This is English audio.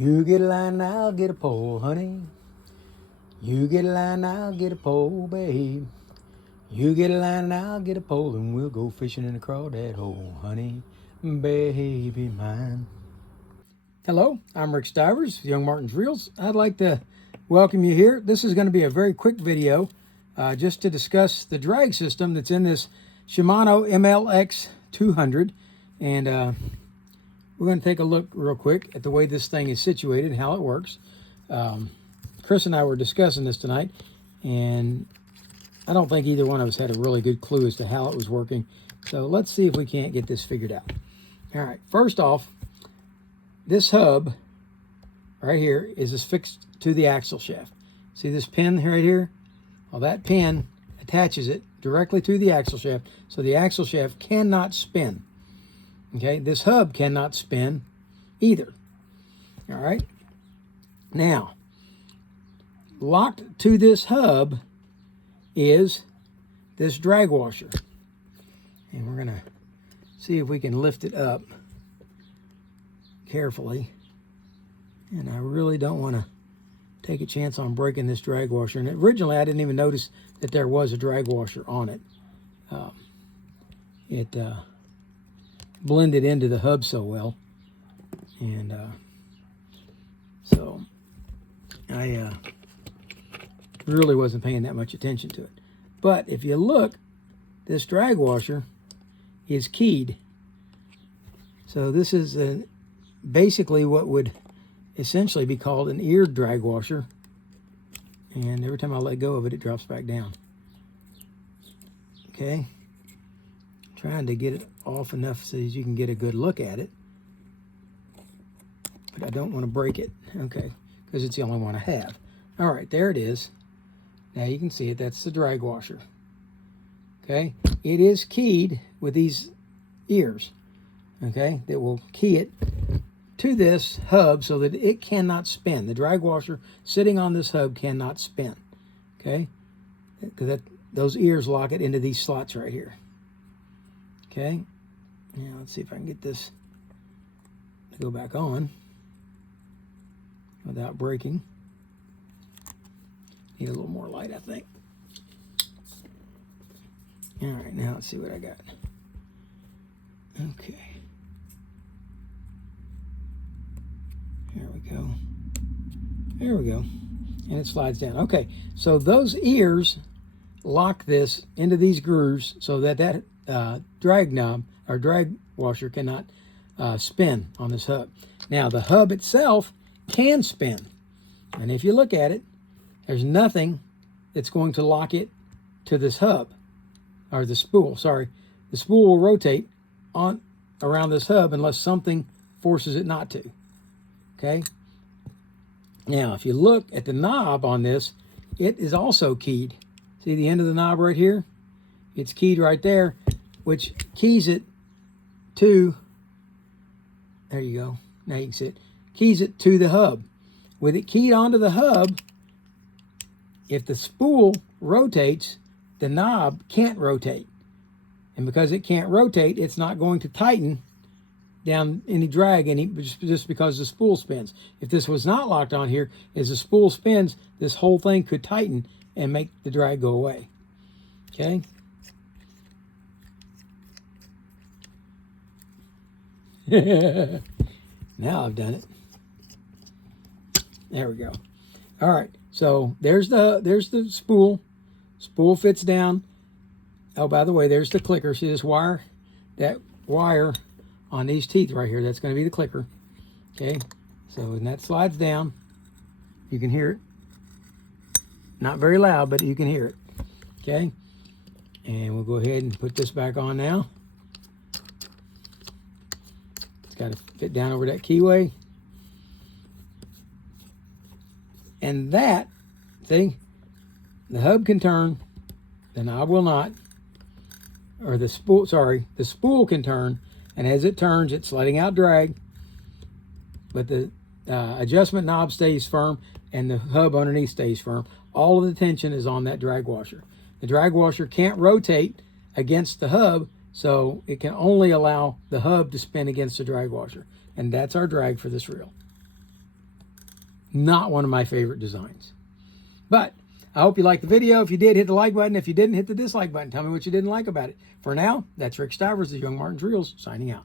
You get a line, I'll get a pole, honey. You get a line, I'll get a pole, babe. You get a line and I'll get a pole, and we'll go fishing in the crawdad hole, honey, baby mine. Hello, I'm Rick Stivers of YoungMartin'sReels. I'd like to welcome you here. This is going to be a very quick video just to discuss the drag system that's in this Shimano MLX-200. And we're going to take a look real quick at the way this thing is situated and how it works. Chris and I were discussing this tonight, and I don't think either one of us had a really good clue as to how it was working. So let's see if we can't get this figured out. All right, first off, this hub right here is fixed to the axle shaft. See this pin right here? Well, that pin attaches it directly to the axle shaft, so the axle shaft cannot spin. Okay, this hub cannot spin either. All right. Now, locked to this hub is this drag washer. And we're going to see if we can lift it up carefully. And I really don't want to take a chance on breaking this drag washer. And originally I didn't even notice that there was a drag washer on it. It blended into the hub so well. And so I really wasn't paying that much attention to it. But if you look, this drag washer is keyed. So this is basically what would essentially be called an eared drag washer. And every time I let go of it, it drops back down. Okay. Trying to get it off enough so that you can get a good look at it. But I don't want to break it. Okay. Because it's the only one I have. All right, there it is. Now you can see it. That's the drag washer. Okay. It is keyed with these ears. Okay. That will key it to this hub so that it cannot spin. The drag washer sitting on this hub cannot spin. Okay. Because those ears lock it into these slots right here. Okay. Now let's see if I can get this to go back on without breaking. Need a little more light, I think. All right, now let's see what I got. Okay. There we go. There we go. And it slides down. Okay, so those ears lock this into these grooves so that drag knob or drag washer cannot spin on this hub. Now, the hub itself can spin. And if you look at it, there's nothing that's going to lock it to this hub, or the spool, sorry. The spool will rotate on around this hub unless something forces it not to, okay? Now, if you look at the knob on this, it is also keyed. See the end of the knob right here? It's keyed right there, which keys it to, there you go, now you can see it, keys it to the hub. With it keyed onto the hub, if the spool rotates, the knob can't rotate. And because it can't rotate, it's not going to tighten down any drag just because the spool spins. If this was not locked on here, as the spool spins, this whole thing could tighten and make the drag go away. Okay? Now I've done it. There we go. All right. So there's the spool. Spool fits down. Oh, by the way, there's the clicker. See this wire? That wire on these teeth right here, that's going to be the clicker. Okay. So when that slides down, you can hear it. Not very loud, but you can hear it. Okay. And we'll go ahead and put this back on now. It's got to fit down over that keyway. And that, see, the hub can turn, the knob will not, or the spool, sorry, the spool can turn, and as it turns, it's letting out drag, but the adjustment knob stays firm, and the hub underneath stays firm. All of the tension is on that drag washer. The drag washer can't rotate against the hub, so it can only allow the hub to spin against the drag washer. And that's our drag for this reel. Not one of my favorite designs. But I hope you liked the video. If you did, hit the like button. If you didn't, hit the dislike button. Tell me what you didn't like about it. For now, that's Rick Stivers of Young Martin's Reels signing out.